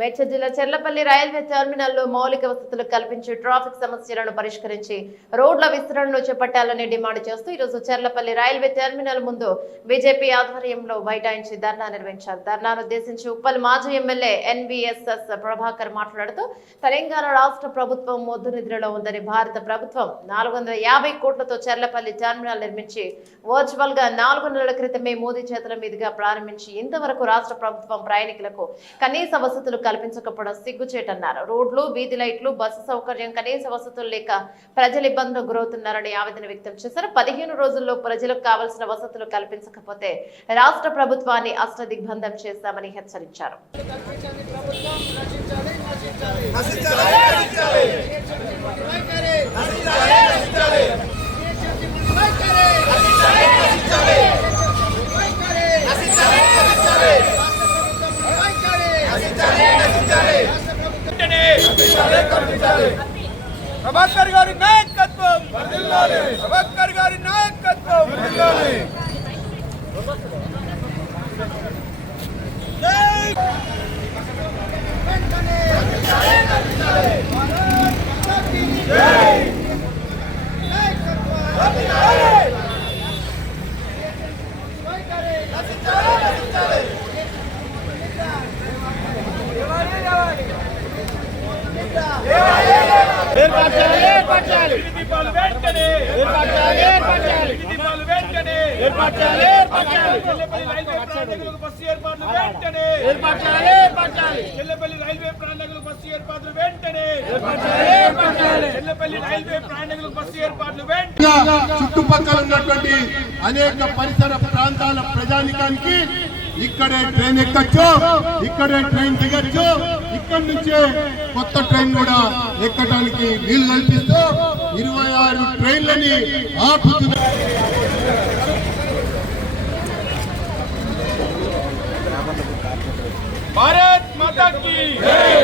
మేడ్చల్ జిల్లా చెర్లపల్లి రైల్వే టెర్మినల్లో మౌలిక వసతులు కల్పించి ట్రాఫిక్ సమస్యలను పరిష్కరించి రోడ్ల విస్తరణను చేపట్టాలని డిమాండ్ చేస్తూ ఈరోజు చెర్లపల్లి రైల్వే టెర్మినల్ ముందు బీజేపీ ఆధ్వర్యంలో బైఠాయించి ధర్నా నిర్వహించారు. ధర్నాను ఉద్దేశించి ఉప్పల్ మాజీ ఎమ్మెల్యే ఎన్వీఎస్ఎస్ ప్రభాకర్ మాట్లాడుతూ తెలంగాణ రాష్ట్ర ప్రభుత్వం మొద్దు నిద్రలో ఉందని, భారత ప్రభుత్వం 450 కోట్లతో చెర్లపల్లి టెర్మినల్ నిర్మించి వర్చువల్ గా 4 నెలల క్రితమే మోదీ చేతుల మీదుగా ప్రారంభించి ఇంతవరకు రాష్ట్ర ప్రభుత్వం ప్రయాణికులకు కనీస వసతులు కల్పించకపోవడం సిగ్గుచేటన్నారు. రోడ్లు, వీధి లైట్లు, బస్సు సౌకర్యం, కనీస వసతులు లేక ప్రజలు ఇబ్బందులకు గురవుతున్నారని ఆవేదన వ్యక్తం చేశారు. 15 రోజుల్లో ప్రజలకు కావాల్సిన వసతులు కల్పించకపోతే రాష్ట్ర ప్రభుత్వాన్ని అష్టదిగ్బంధం చేస్తామని హెచ్చరించారు. ప్రభాకర్ గారి నాయకత్వం, ప్రభాకర్ గారి నాయకత్వం. చుట్టుపక్కల ఉన్నటువంటి అనేక పరిసర ప్రాంతాల ప్రజానికానికి ఇక్కడే ట్రైన్ ఎక్కచ్చు, ఇక్కడే ట్రైన్ దిగచ్చు, ఇక్కడి నుంచే కొత్త ట్రైన్ కూడా ఎక్కడానికి వీలు కల్పిస్తూ 26 ట్రైన్లని ఆపుతున్నారు. భారత్ మాతా కీ జై.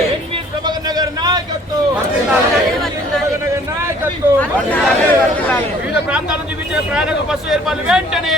ప్రభాకర్ నగర్ నాయకత్వం, వివిధ ప్రాంతాల నుంచి వివిధ ప్రయాణికుల బస్సు ఏర్పాట్లు వెంటనే